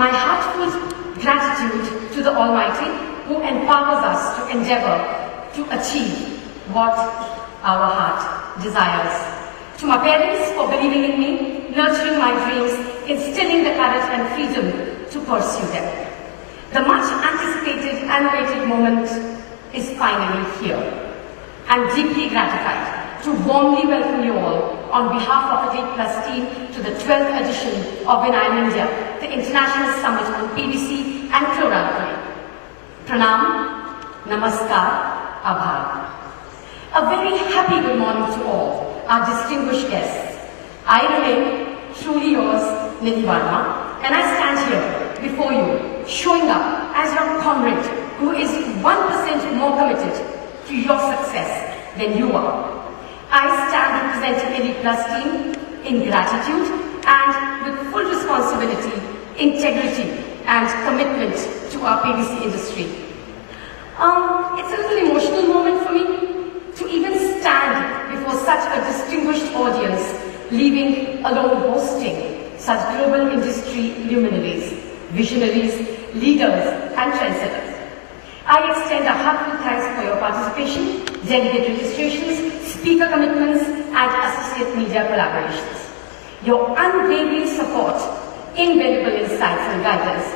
my heartfelt gratitude to the Almighty who empowers us to endeavor to achieve what our heart desires. To my parents for believing in me, nurturing my dreams, instilling the courage and freedom to pursue them. The much anticipated and awaited moment is finally here. I'm deeply gratified to warmly welcome you all on behalf of the DPLUS team to the 12th edition of Vinyl India, the International Summit on PVC and Chlor-Alkali. Pranam, Namaskar, Abhar. A very happy good morning to all our distinguished guests. I remain truly yours, Nidhi Verma, and I stand here before you, showing up as your comrade who is 1% more committed to your success than you are. I stand representing the DPLUS team in gratitude and with full responsibility, integrity and commitment to our PVC industry. It's a little emotional moment for me to even stand before such a distinguished audience, leaving alone hosting such global industry luminaries, visionaries, leaders and trendsetters. I extend a heartfelt thanks for your participation, delegate registrations, speaker commitments and associate media collaborations. Your unwavering support, invaluable insights and guidance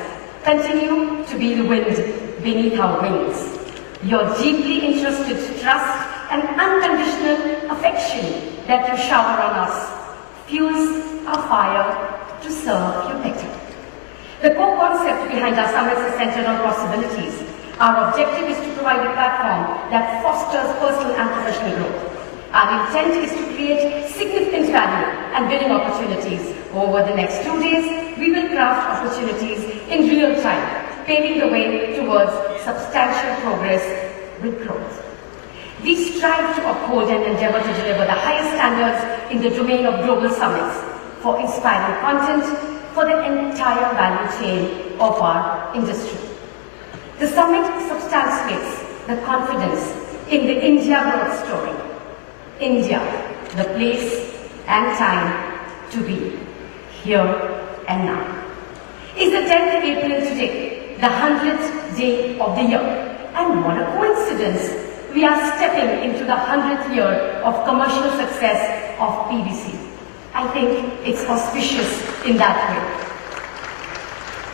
continue to be the wind beneath our wings. Your deeply interested trust and unconditional affection that you shower on us fuels our fire to serve you better. The core concept behind our summits is centered on possibilities. Our objective is to provide a platform that fosters personal and professional growth. Our intent is to create significant value and winning opportunities. Over the next 2 days, we will craft opportunities in real time, paving the way towards substantial progress with growth. We strive to uphold and endeavor to deliver the highest standards in the domain of global summits for inspiring content for the entire value chain of our industry. The summit substantiates the confidence in the India growth story. India, the place and time to be, here and now. It's the 10th of April today, the 100th day of the year. And what a coincidence, we are stepping into the 100th year of commercial success of PVC. I think it's auspicious in that way.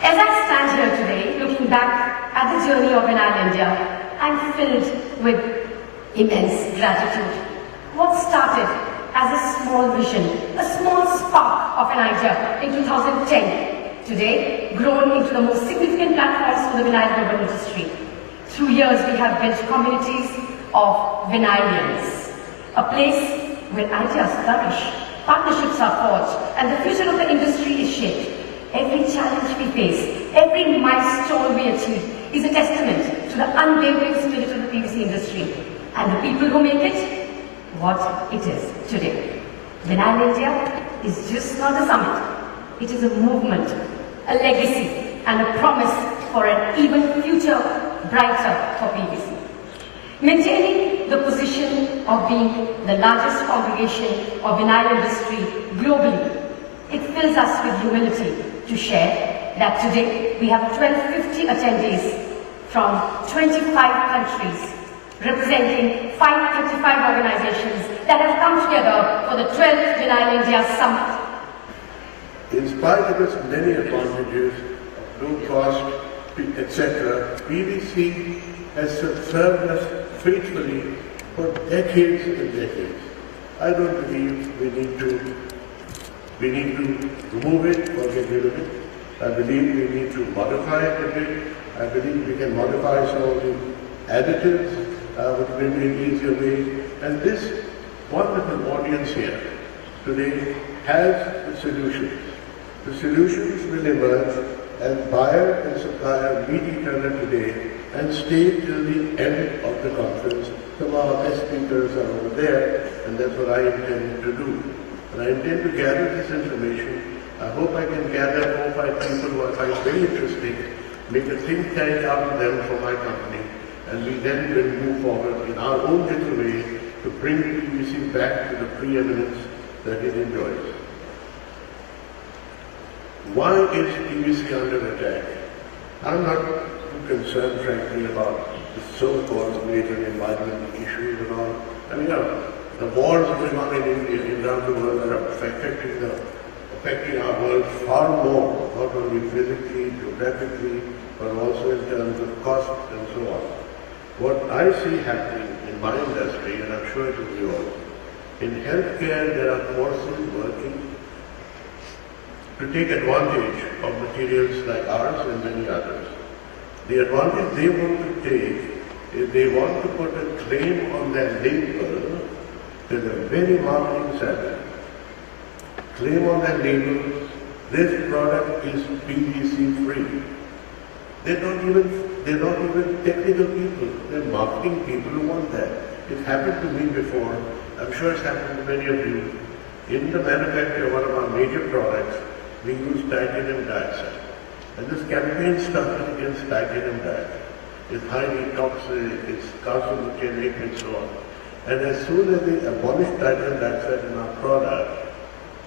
As I stand here today, looking back at the journey of Vinyl India, I'm filled with immense gratitude. What started as a small vision, a small spark of an idea in 2010, today grown into the most significant platforms for the vinyl global industry. Through years, we have built communities of vinylians, a place where ideas flourish, partnerships are forged, and the future of the industry is shaped. Every challenge we face, every milestone we achieve is a testament to the unwavering spirit of the PVC industry and the people who make it what it is today. Vinyl India is just not a summit. It is a movement, a legacy, and a promise for an even future brighter for PVC. Maintaining the position of being the largest congregation of vinyl industry globally, it fills us with humility to share that today we have 1,250 attendees from 25 countries, representing 535 organizations that have come together for the 12th Vinyl India Summit. In spite of its many advantages, low cost, etc., PVC has served us faithfully for decades and decades. I don't believe we need to remove it or get rid of it. I believe we need to modify it a bit. I believe we can modify some of the additives, which will be an easier way. And this wonderful audience here today has the solutions. The solutions will emerge as buyer and supplier meet each other today and stay till the end of the conference. Some of our best speakers are over there, and that's what I intend to do. And I intend to gather this information. I hope I can gather 4 or 5 people who I find very interesting, make a think tank out of them for my company, and we then will move forward in our own little way to bring PVC back to the preeminence that it enjoys. Why is PVC under attack? I'm not too concerned, frankly, about the so-called major environmental issues and all. I mean, the wars going on in India and around the world are affecting our world far more, not only physically, geographically, but also in terms of cost and so on. What I see happening in my industry, and I'm sure it is yours, in healthcare there are forces working to take advantage of materials like ours and many others. The advantage they want to take is they want to put a claim on their label with a very marketing savvy. Claim on their label, this product is PVC free. They're not even technical people, they're marketing people who want that. It happened to me before, I'm sure it's happened to many of you. In the manufacture of one of our major products, we use titanium dioxide. And this campaign started against titanium dioxide. It's highly toxic, it's carcinogenic and so on. And as soon as they abolished titanium dioxide in our product,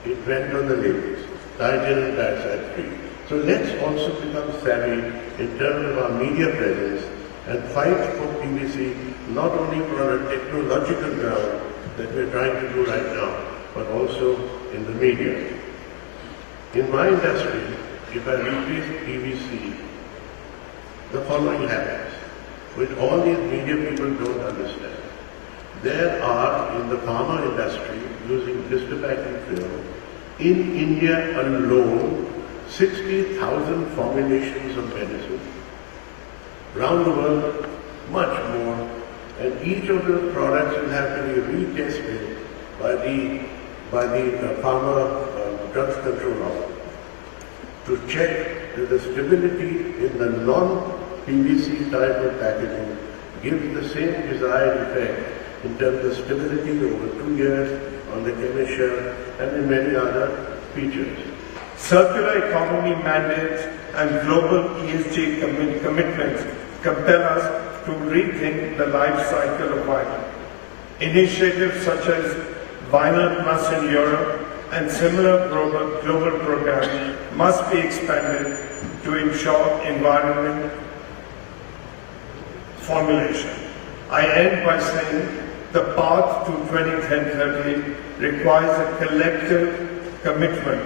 it went on the labels, titanium dioxide free. So let's also become savvy in terms of our media presence and fight for PVC, not only on a technological ground that we're trying to do right now, but also in the media. In my industry, if I replace PVC, the following happens, which all these media people don't understand. There are, in the pharma industry, using blister packing film, in India alone, 60,000 formulations of medicine. Around the world, much more. And each of those products will have to be retested by the Pharma Drugs Control Office to check that the stability in the non-PVC type of packaging gives the same desired effect in terms of stability over 2 years on the chemist shelf and in many other features. Circular economy mandates and global ESG commitments compel us to rethink the life cycle of vinyl. Initiatives such as Vinyl Plus in Europe and similar global programs must be expanded to ensure environment formulation. I end by saying the path to 2030 requires a collective commitment.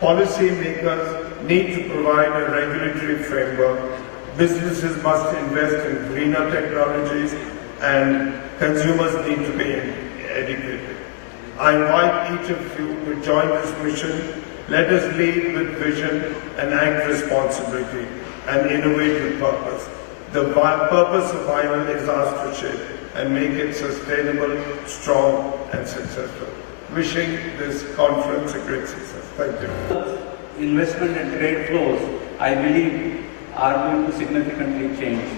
Policymakers need to provide a regulatory framework. Businesses must invest in greener technologies and consumers need to be educated. I invite each of you to join this mission. Let us lead with vision and act responsibly and innovate with purpose. The purpose of vinyl is ours to shape and make it sustainable, strong and successful. Wishing this conference a great success. Thank you. Investment and trade flows, I believe, are going to significantly change.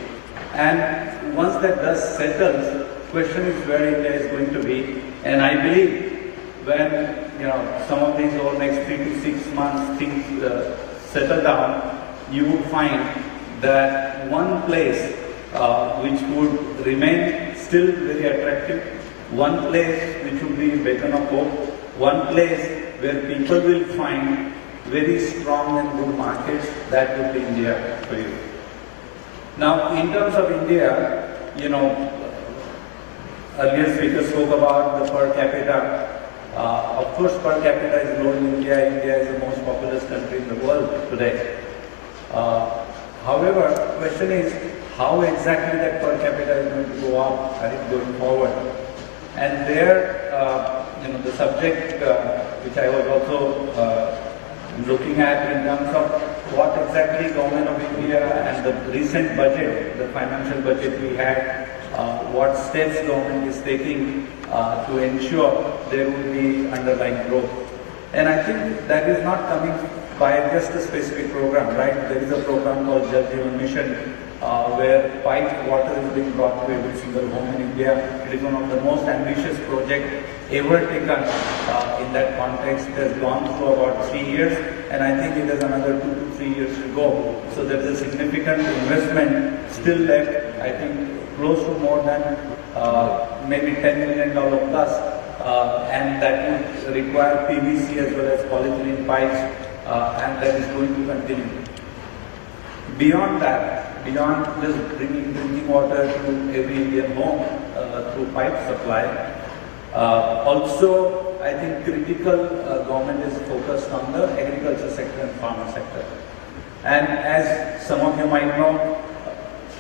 And once that does settle, question is where India is going to be. And I believe when some of these over next 3 to 6 months things settle down, you will find that one place which would remain still very attractive, one place which would be beacon of hope, one place where people will find very strong and good markets, that would be India for you. Now, in terms of India, earlier speakers spoke about the per capita. Of course, per capita is low in India. India is the most populous country in the world today. However, the question is how exactly that per capita is going to go up going forward. And there, the subject which I was also looking at in terms of what exactly government of India and the recent budget, the financial budget we had, what steps government is taking to ensure there will be underlying growth. And I think that is not coming by just a specific program, right? There is a program called Jal Jeevan Mission where piped water is being brought to every single home in India. It is one of the most ambitious projects ever taken in that context. It has gone through about 3 years and I think it has another 2 to 3 years to go. So there is a significant investment still left, I think close to more than maybe $10 million plus and that would require PVC as well as polyethylene pipes and that is going to continue. Beyond that, beyond just bringing drinking water to every Indian home through pipe supply, also I think critical government is focused on the agriculture sector and farmer sector. And as some of you might know,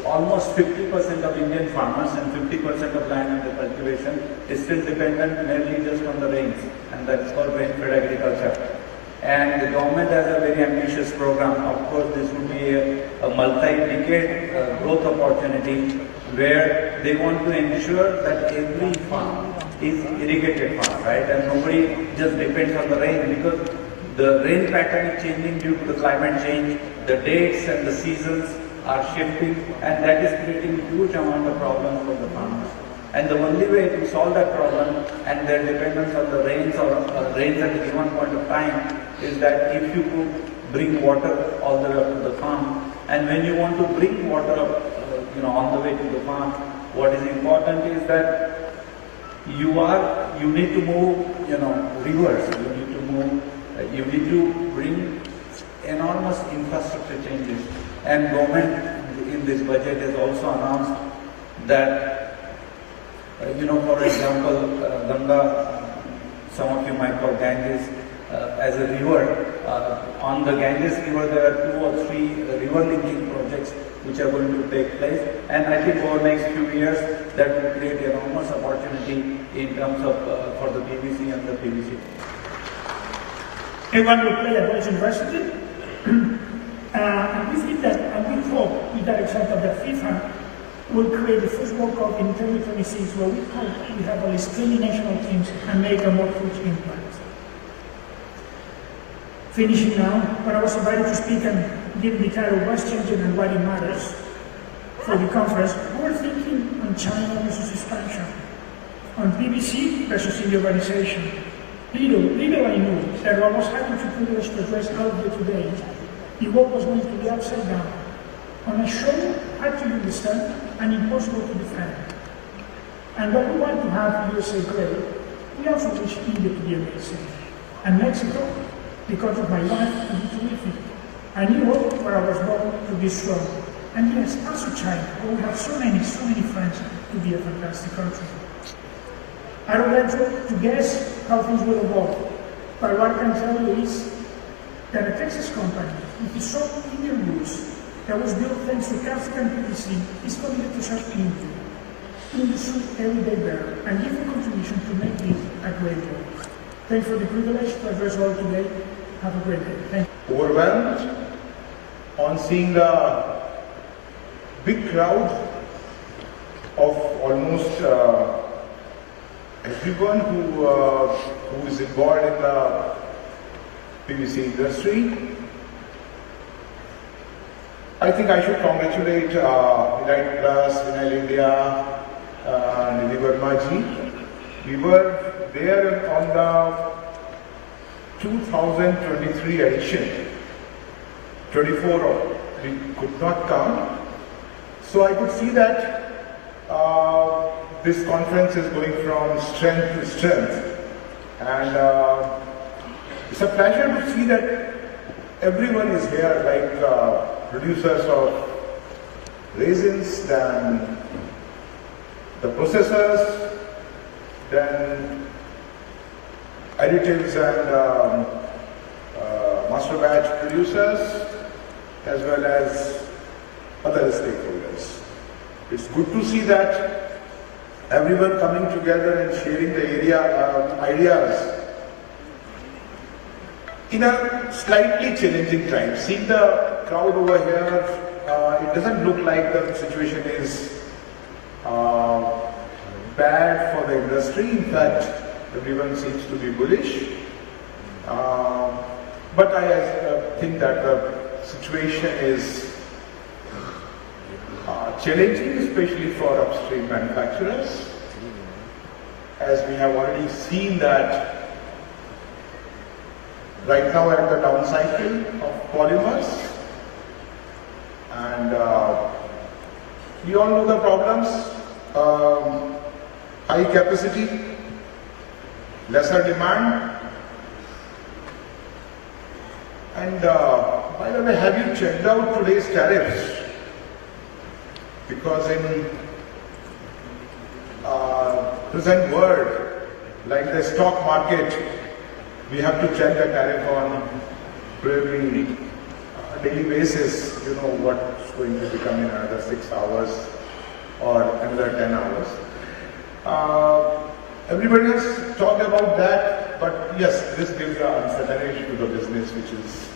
almost 50% of Indian farmers and 50% of land under cultivation is still dependent mainly just on the rains, and that's called rain-fed agriculture. And the government has a very ambitious program. Of course, this would be a multi-decade growth opportunity where they want to ensure that every farm is irrigated farm, right? And nobody just depends on the rain, because the rain pattern is changing due to the climate change, the dates and the seasons are shifting, and that is creating a huge amount of problems for the farmers. And the only way to solve that problem and their dependence on the rains or rains at a given point of time is that if you could bring water all the way up to the farm, and when you want to bring water up, on the way to the farm, what is important is that you need to move, rivers. You need to bring enormous infrastructure changes. And government in this budget has also announced that, for example, Ganga, some of you might call Ganges as a river. On the Ganges river, there are 2 or 3 river linking projects which are going to take place. And I think over the next few years, that will create enormous opportunity in terms of for the PVC and the PVC. I want to play at Wells University. And we think that, and we hope, with that example, that FIFA will create the first World Cup in 2026, where we hope we have at least 20 national teams and make a more huge impact. Finishing now, when I was invited to speak and give the title What's Changing and Why It Matters for the conference, we were thinking on China versus expansion, on PVC versus individualization. Little I knew that I was happy to privilege to address out here today. The world was going to be upside down, on a show hard to understand and impossible to defend. And when we want to have USA great, we also wish India to be amazing. And Mexico, because of my life, to be terrific. And Europe, where I was born, to be strong. And yes, also China, where we have so many friends, to be a fantastic country. I don't like to guess how things will evolve, but what I can tell you is that a Texas company with its own Indian roots that was built thanks to calcium and PVC is committed to serve India, industry everyday better, and give a contribution to make this a great work. Thanks for the privilege to address all today. Have a great day. Thank you. Overwhelmed on seeing the big crowd of almost everyone who is involved in the PVC industry. I think I should congratulate Unite Plus, Vinyl India, Nidhi Verma ji. We were there on the 2023 edition. 24 we could not count. So I could see that this conference is going from strength to strength, and it's a pleasure to see that everyone is here, like producers of resins, then the processors, then additives and master batch producers, as well as other stakeholders. It's good to see that everyone coming together and sharing the ideas in a slightly challenging time. Seeing the crowd over here, it doesn't look like the situation is bad for the industry. In fact, everyone seems to be bullish. But I think that the situation is challenging, especially for upstream manufacturers, as we have already seen that right now at the down cycle of polymers, and we all know the problems, high capacity, lesser demand, And by the way, have you checked out today's tariffs? Because in present world, like the stock market, we have to check the tariff on probably a daily basis, you know what's going to become in another 6 hours or another 10 hours. Everybody has talked about that, but yes, this gives an uncertainty to the business, which is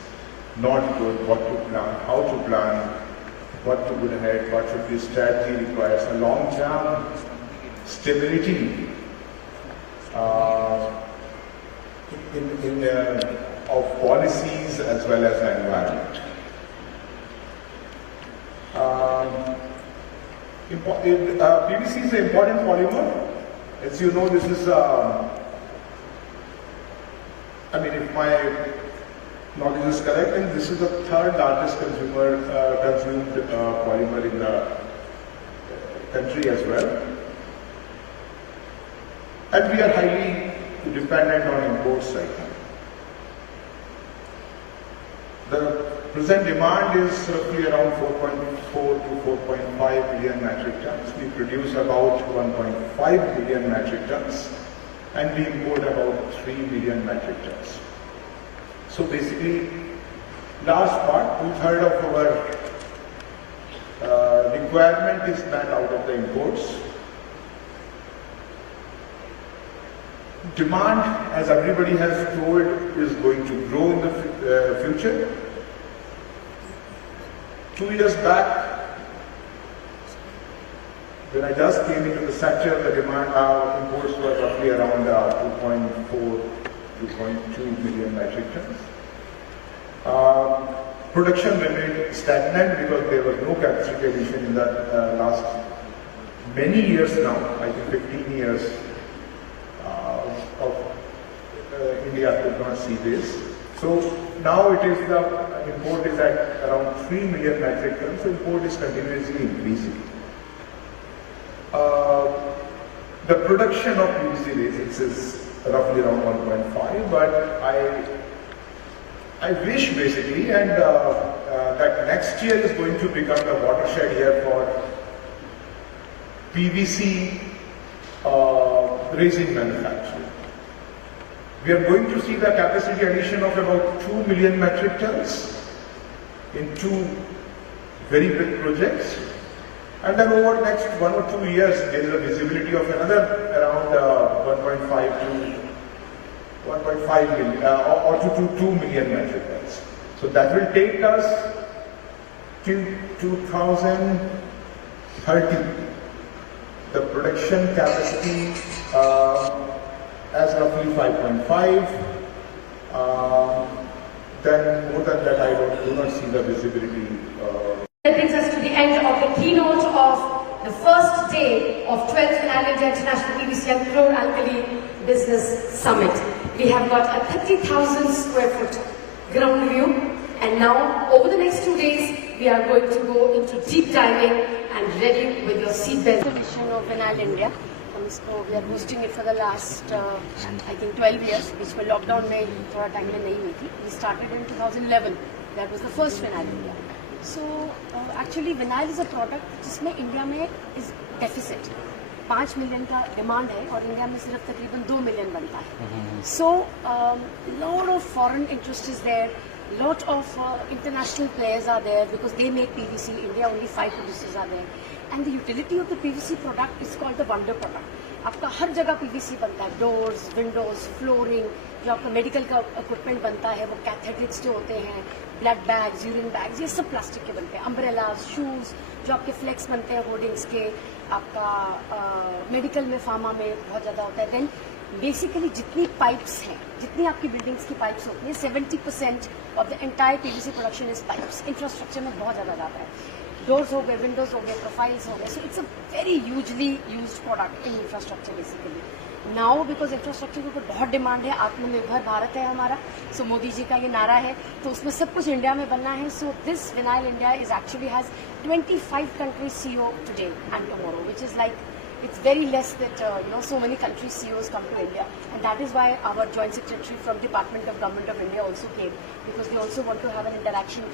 not good. What to plan, how to plan, what to put ahead, what should be strategy requires a long-term stability of policies as well as the environment. PVC is an important polymer. As you know, this is, if my knowledge is correct, and this is the third largest consumed polymer in the country as well. And we are highly dependent on imports right now. The present demand is roughly around 4.4 to 4.5 million metric tons. We produce about 1.5 million metric tons and we import about 3 million metric tons. So basically, large part, 2/3 of our requirement is met out of the imports. Demand, as everybody has told, is going to grow in the future. 2 years back, when I just came into the sector, the demand imports were roughly around 2.4, 2.2 million metric tons. Production remained stagnant because there was no capacity addition in the last many years now, I think 15 years of India could not see this. So now it is the import is at around 3 million metric tons, so import is continuously increasing. The production of PVC resins is roughly around 1.5, but I wish basically and that next year is going to become the watershed year for PVC resin manufacturing. We are going to see the capacity addition of about 2 million metric tons in 2 very big projects. And then over the next 1 or 2 years, there is a visibility of another around 1.5 million or to 2 million metric tons. So that will take us till 2030. The production capacity as roughly 5.5. Then more than that, I do not see the visibility. That brings us to the end of the keynote of the first day of 12th Vinyl India International PVC and Chlor-Alkali Business Summit. We have got a 30,000 square foot ground view, and now over the next 2 days we are going to go into deep diving and ready with your seatbelt. Exhibition of Vinyl India. So we are hosting it for the last I think 12 years, which were lockdown में थोड़ा time में नहीं हुई थी. We started in 2011. That was the first Vinyl India. So actually vinyl is a product जिसमें India में is deficit. 5 million का demand है और इंडिया में सिर्फ तकरीबन 2 मिलियन बनता है. So lot of foreign interest is there. Lot of international players are there because they make PVC. India only 5 producers are there. And the utility of the PVC product is called the wonder product. आपका हर जगह PVC बनता है. Doors, windows, flooring, जो आपका medical का equipment बनता है, वो कैथेटरिक्स जो होते हैं, ब्लड बैग्स, यूरिन बैग्स, ये सब प्लास्टिक के बनते हैं. अम्ब्रेलाज, शूज, जो आपके फ्लेक्स बनते हैं होर्डिंग्स के, आपका मेडिकल में, फार्मा में बहुत ज़्यादा होता है. देन बेसिकली जितनी पाइप्स हैं, जितनी आपकी बिल्डिंग्स की पाइप्स होती हैं, 70% of the entire PVC production is pipes. Infrastructure में बहुत ज़्यादा जाता है. डोर्स हो गए, विंडोज हो गए, प्रोफाइल्स हो गए. So it's a very hugely used product in infrastructure basically. Now because infrastructure के ऊपर बहुत डिमांड है, आत्मनिर्भर भारत है हमारा. सो मोदी जी का ये नारा है, तो उसमें सब कुछ इंडिया में बनना है. So this vinyl India is actually has 25 countries CEO today and tomorrow, which is like it's very less that so many countries CEOs come to India, and that is why our joint secretary from Department of Government of India also came, because we also want to have an interaction.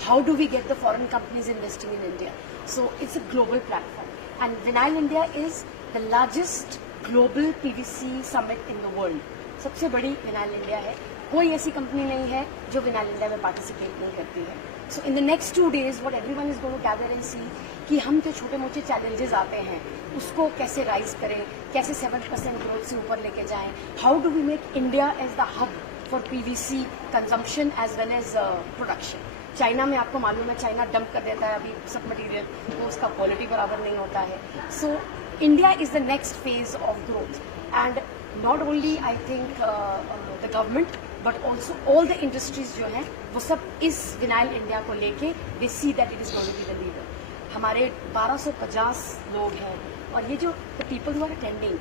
How do we get the foreign companies investing in India? So it's a global platform, and Vinyl India is the largest global PVC summit in the world. सबसे बड़ी vinyl India है. कोई ऐसी company नहीं है जो vinyl India में participate नहीं करती है. So in the next 2 days what everyone is going to gather and see कि हम जो छोटे मोटे चैलेंजेस आते हैं उसको कैसे राइज करें, कैसे 7% ग्रोथ से ऊपर लेके जाएं. How do we make India as the hub for PVC consumption as well as production. China में आपको मालूम है, चाइना डंप कर देता है अभी सब मटीरियल, तो उसका क्वालिटी बराबर नहीं होता है. So India is the next phase of growth, and not only I think the government but also all the industries जो हैं वो सब इस विनाइल इंडिया को लेके they see that it is going to be the leader. हमारे 1250 लोग हैं, और ये जो the people who are attending,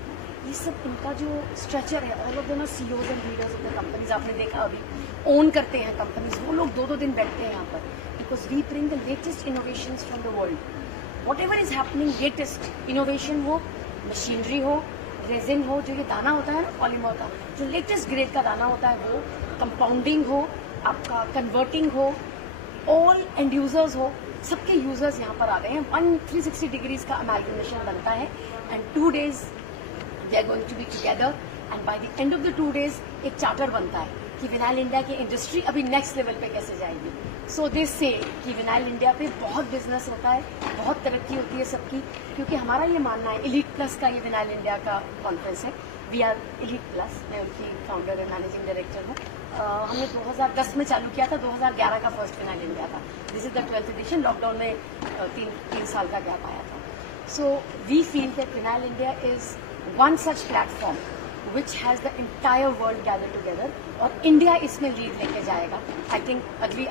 ये सब इनका जो स्ट्रक्चर है, all of them are CEOs and leaders of the companies. आपने देखा अभी ओन करते हैं कंपनीज, वो लोग 2-2 दिन बैठते हैं यहाँ पर, because we bring the latest innovations from the world. Whatever is happening, latest innovation हो, मशीनरी हो, रेजिन हो, जो ये दाना होता है ना पॉलीमर का, जो लेटेस्ट ग्रेड का दाना होता है वो, कंपाउंडिंग हो, आपका कन्वर्टिंग हो, ऑल एंड यूजर्स हो, सबके यूजर्स यहाँ पर आ रहे हैं. 360 डिग्रीज का अमेल्गमेशन बनता है, and 2 days they are going to be together, and by the end of the 2 days एक चार्टर बनता है कि विनाइल इंडिया की इंडस्ट्री अभी नेक्स्ट लेवल पे कैसे जाएगी. सो दिस से कि विनाइल इंडिया पे बहुत बिजनेस होता है, बहुत तरक्की होती है सबकी, क्योंकि हमारा ये मानना है, एलीट प्लस का ये विनाइल इंडिया का कॉन्फ्रेंस है. वी आर एलीट प्लस, मैं उनकी फाउंडर एंड मैनेजिंग डायरेक्टर हूँ. हमने 2010 में चालू किया था, 2011 का फर्स्ट विनाइल इंडिया था. This is the 12th edition. Lockdown में 3 साल का गैप आया था. So we feel that vinyl India is one such platform which has the entire world gathered together, और इंडिया इसमें लीड लेके जाएगा. आई थिंक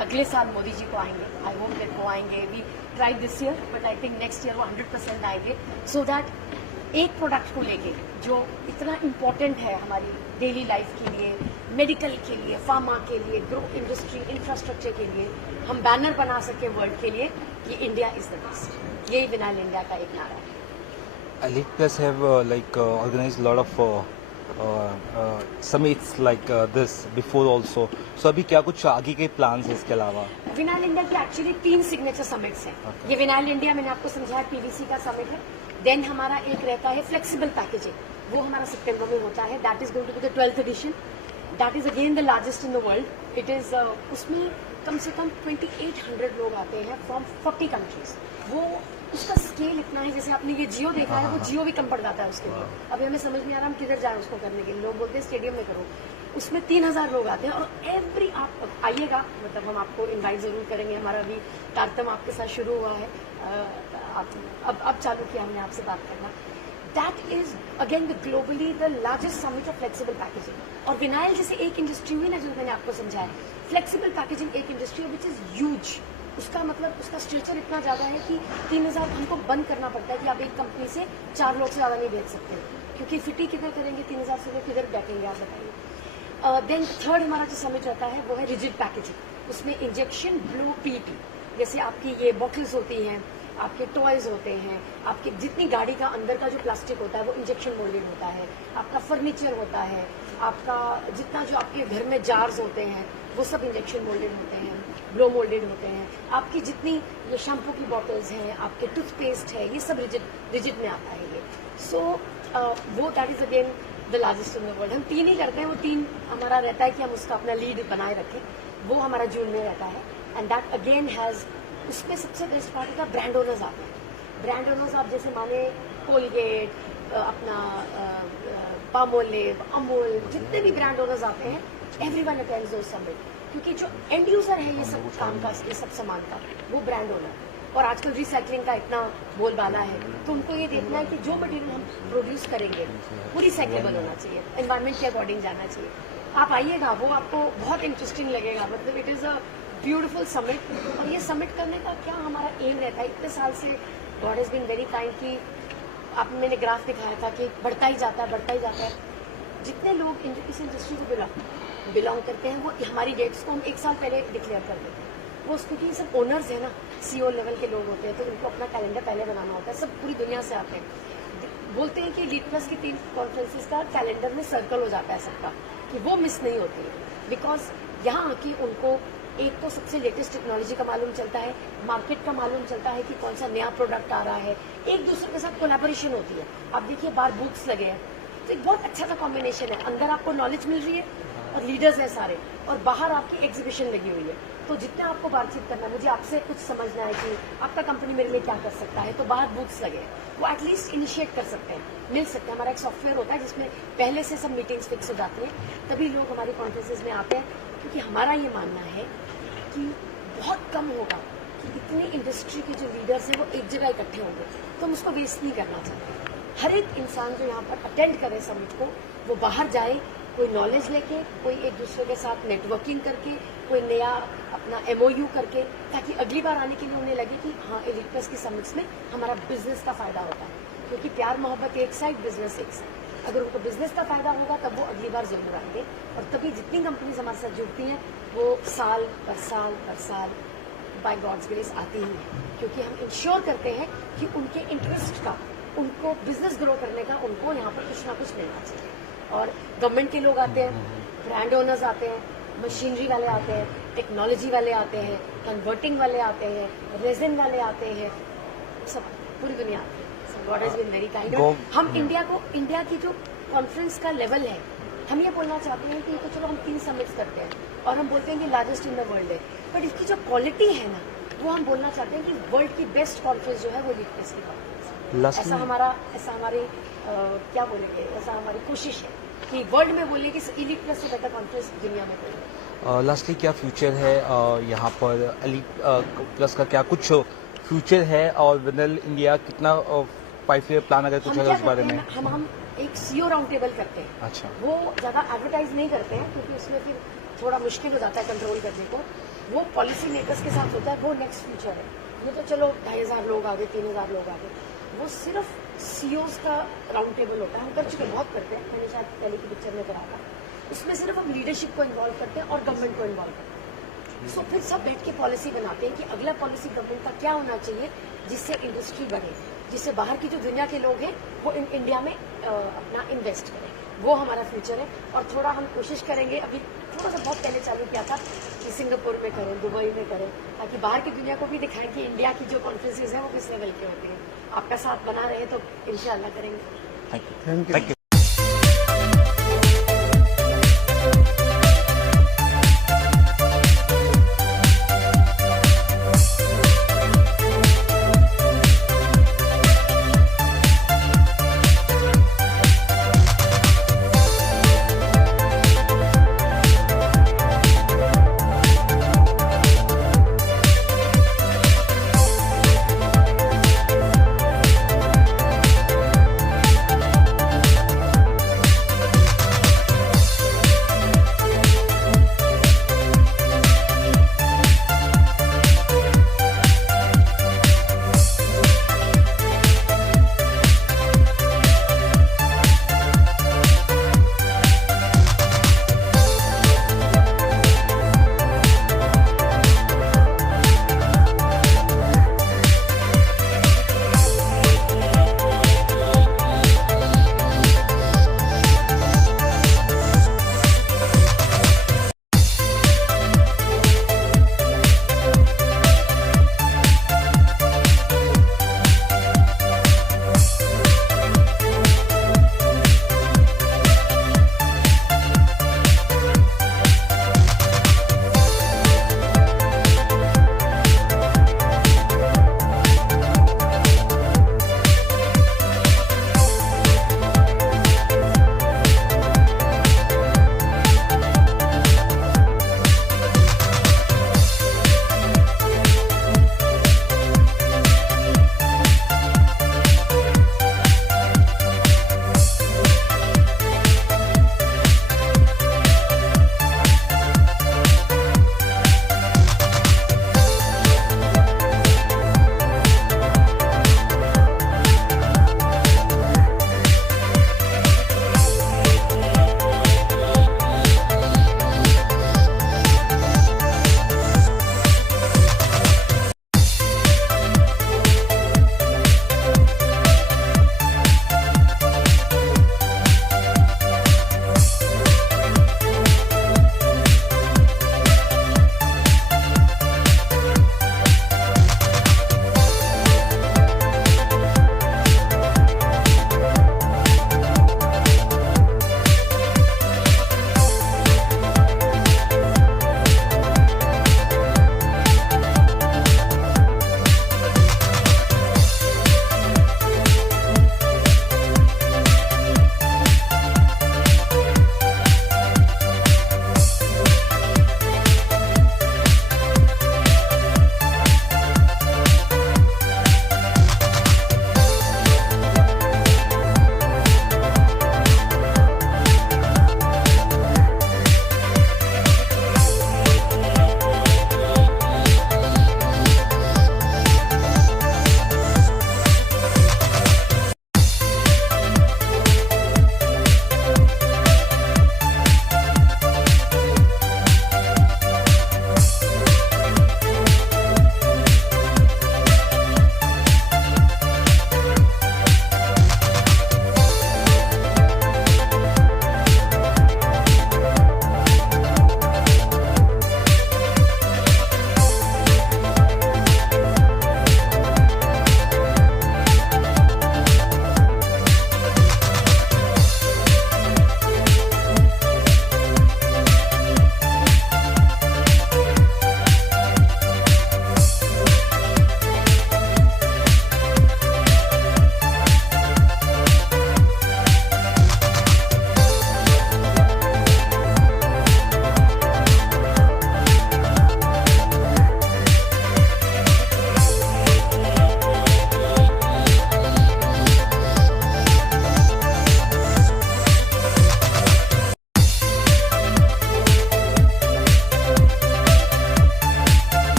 अगले साल मोदी जी को आएंगे, आई होप दैट वो आएंगे. We try this year, but I think next year वो 100% आएंगे, सो दैट एक प्रोडक्ट को लेके जो इतना इम्पोर्टेंट है हमारी डेली लाइफ के लिए, मेडिकल के लिए, फार्मा के लिए, ग्रो इंडस्ट्री, इंफ्रास्ट्रक्चर के लिए, हम बैनर बना सके वर्ल्ड के लिए कि इंडिया इज द बेस्ट. यही विनाइल इंडिया का एक नारा है. Elite Plus have organized a lot of summits like this before also. So अभी क्या कुछ आगे के प्लान्स है इसके अलावा? विनाइल इंडिया की एक्चुअली 3 सिग्नेचर समिट्स हैं. ये विनाइल इंडिया मैंने आपको समझाया PVC का समिट है. देन हमारा एक रहता है फ्लेक्सिबल पैकेजिंग, वो हमारा सितंबर में होता है. That is going to be the 12th edition. That is again the largest in the world. It is उसमें कम से कम 2800 लोग आते हैं फ्रॉम 40 कंट्रीज. वो उसका स्केल इतना है, जैसे आपने ये जियो देखा है, वो जियो भी कम पड़ जाता है उसके लिए. अभी हमें समझ नहीं आ रहा हम किधर जाए उसको करने के लिए. लोग बोलते हैं स्टेडियम में करो. उसमें 3000 लोग आते हैं, और आप आइएगा, मतलब हम आपको इनवाइट जरूर करेंगे. हमारा अभी तारतम आपके साथ शुरू हुआ है, अब चालू किया हमने आपसे बात करना. That is again the globally the largest summit of flexible packaging. और विनाइल जैसे एक इंडस्ट्री हुई ना, जो मैंने आपको समझाया, फ्लेक्सिबल पैकेजिंग एक इंडस्ट्री विच इज ह्यूज. उसका मतलब उसका स्ट्रक्चर इतना ज़्यादा है कि 3000 हमको बंद करना पड़ता है कि आप एक कंपनी से 4 लोग से ज़्यादा नहीं बेच सकते, क्योंकि फिटी किधर करेंगे 3000 से लोग किधर बैठेंगे, आप बताइए. देन थर्ड हमारा जो समझ रहता है वो है रिजिड पैकेजिंग. उसमें इंजेक्शन, ब्लो, PET, जैसे आपकी ये बॉटल्स होती हैं, आपके टॉयज होते हैं, आपके जितनी गाड़ी का अंदर का जो प्लास्टिक होता है वो इंजेक्शन मोल्डेड होता है, आपका फर्नीचर होता है, आपका जितना जो आपके घर में जार्स होते हैं वो सब इंजेक्शन मोल्डेड होते हैं, ब्लो मोल्डेड होते हैं. आपकी जितनी ये शैम्पू की बॉटल्स हैं, आपके टूथपेस्ट है, ये सब रिजिड में आता है ये. सो वो that is again the largest in the world. हम 3 ही करते हैं, वो 3 हमारा रहता है कि हम उसका अपना लीड बनाए रखें. वो हमारा जून में रहता है, एंड दैट अगेन हैज, उसमें सबसे बेस्ट पार्ट का ब्रांड ओनर्स आते हैं. ब्रांड ओनर्स आप जैसे माने कोलगेट, अपना पामोलिव, अमूल, जितने भी ब्रांड ओनर्स आते हैं, एवरीवन अटेंड्स दोस समिट, क्योंकि जो एंड यूजर है ये सब काम का, ये सब सामान का, वो ब्रांड ओनर. और आजकल रिसाइकलिंग का इतना बोलबाला है, तो उनको ये देखना है कि जो मटेरियल हम प्रोड्यूस करेंगे वो रिसाइक्लेबल होना चाहिए, एनवायरमेंट के अकॉर्डिंग जाना चाहिए. आप आइएगा, वो आपको बहुत इंटरेस्टिंग लगेगा. मतलब it is a beautiful summit. और ये समिट करने का क्या हमारा एम रहता है, इतने साल से God has been very kind कि आप मैंने ग्राफ दिखाया था कि बढ़ता ही जाता है. जितने लोग इस इंडस्ट्री को बिलोंग करते हैं, वो हमारी डेट्स को हम 1 साल पहले डिक्लेयर कर देते हैं. वो क्योंकि ये सब ओनर्स है ना, CEO लेवल के लोग होते हैं, तो उनको अपना कैलेंडर पहले बनाना होता है. सब पूरी दुनिया से आते हैं. बोलते हैं कि लीड प्लस की 3 कॉन्फ्रेंसेस का कैलेंडर में सर्कल हो जाता है सबका, कि वो मिस नहीं होती है। बिकॉज यहाँ आके उनको एक तो सबसे लेटेस्ट टेक्नोलॉजी का मालूम चलता है, मार्केट का मालूम चलता है कि कौन सा नया प्रोडक्ट आ रहा है, एक दूसरे के साथ कोलैबोरेशन होती है। आप देखिए बाहर बुक्स लगे हैं, तो एक बहुत अच्छा सा कॉम्बिनेशन है, अंदर आपको नॉलेज मिल रही है और लीडर्स हैं सारे, और बाहर आपकी एग्जीबिशन लगी हुई है। तो जितने आपको बातचीत करना है, मुझे आपसे कुछ समझना है कि आपका कंपनी मेरे लिए क्या कर सकता है, तो बाहर बुक्स लगे हैं, वो एटलीस्ट इनिशिएट कर सकते हैं, मिल सकते हैं। हमारा एक सॉफ्टवेयर होता है जिसमें पहले से सब मीटिंग्स फिक्स हो जाती हैं, तभी लोग हमारी कॉन्फ्रेंसेज में आते हैं। क्योंकि हमारा ये मानना है कि बहुत कम होगा कि इतनी इंडस्ट्री के जो लीडर्स हैं वो एक जगह इकट्ठे होंगे, तो हम उसको वेस्ट नहीं करना चाहते। हर एक इंसान जो यहाँ पर अटेंड करे समिट को, वो बाहर जाए कोई नॉलेज लेके, कोई एक दूसरे के साथ नेटवर्किंग करके, कोई नया अपना MOU करके, ताकि अगली बार आने के लिए उन्हें लगे कि हाँ एलीट प्लस की समिट्स में हमारा बिजनेस का फायदा होता है। क्योंकि प्यार मोहब्बत एक साइड, बिजनेस एक साइड। अगर उनको बिजनेस का फायदा होगा तब वो अगली बार जरूर आएंगे, और तभी जितनी कंपनीज हमारे साथ जुड़ती हैं वो साल पर साल बाय गॉड्स ग्रेस आती ही है। क्योंकि हम इंश्योर करते हैं कि उनके इंटरेस्ट का, उनको बिजनेस ग्रो करने का, उनको यहाँ पर कुछ ना कुछ मिलना चाहिए। और गवर्नमेंट के लोग आते हैं, ब्रांड ओनर्स आते हैं, मशीनरी वाले आते हैं, टेक्नोलॉजी वाले आते हैं, कन्वर्टिंग वाले आते हैं, रेजिन वाले आते हैं, सब पूरी दुनिया आती है। God has been very kind. हम इंडिया की जो कॉन्फ्रेंस का लेवल है, हम ये बोलना चाहते हैं कि तो चलो हम 3 समिट्स करते हैं और हम बोलते हैं कि लार्जेस्ट इन द वर्ल्ड है, बट इसकी जो क्वालिटी है ना, वो हम बोलना चाहते हैं कि वर्ल्ड की बेस्ट कॉन्फ्रेंस जो है वो लीड प्लस की कॉन्फ्रेंस। ऐसा हमारी क्या बोलेंगे, ऐसा हमारी कोशिश है कि वर्ल्ड में बोलिए कि एलीट प्लस से बेटर कॉन्फ्रेंस दुनिया में कोई। लास्टली क्या फ्यूचर है यहाँ पर एलीट प्लस का, क्या कुछ फ्यूचर है, और विनल इंडिया कितना 5 ईयर प्लान अगर कुछ है उस बारे में? हम एक CEO राउंड टेबल करते हैं। अच्छा। वो ज्यादा एडवर्टाइज नहीं करते हैं क्योंकि उसमें फिर थोड़ा मुश्किल हो जाता है कंट्रोल करने को। वो पॉलिसी मेकर्स के साथ होता है, वो नेक्स्ट फ्यूचर है। ये तो चलो 2500 लोग आ गए, 3000 लोग आ गए, वो सिर्फ CEOs का राउंड टेबल होता है। हम कर चुके, बहुत करते हैं, मैंने शायद पहले की पिक्चर में करा था। उसमें सिर्फ हम लीडरशिप को इन्वॉल्व करते हैं और गवर्नमेंट को इन्वॉल्व करते हैं। सो फिर सब बैठ के पॉलिसी बनाते हैं कि अगला पॉलिसी गवर्नमेंट का क्या होना चाहिए जिससे इंडस्ट्री बढ़े, जिससे बाहर की जो दुनिया के लोग हैं वो इंडिया में अपना इन्वेस्ट करें। वो हमारा फ्यूचर है। और थोड़ा हम कोशिश करेंगे, अभी थोड़ा सा बहुत पहले चालू किया था कि सिंगापुर में करें, दुबई में करें, ताकि बाहर की दुनिया को भी दिखाएं कि इंडिया की जो कॉन्फ्रेंसेज हैं वो किस लेवल की होती हैं। आपका साथ बना रहे तो इंशाल्लाह करेंगे। Thank you.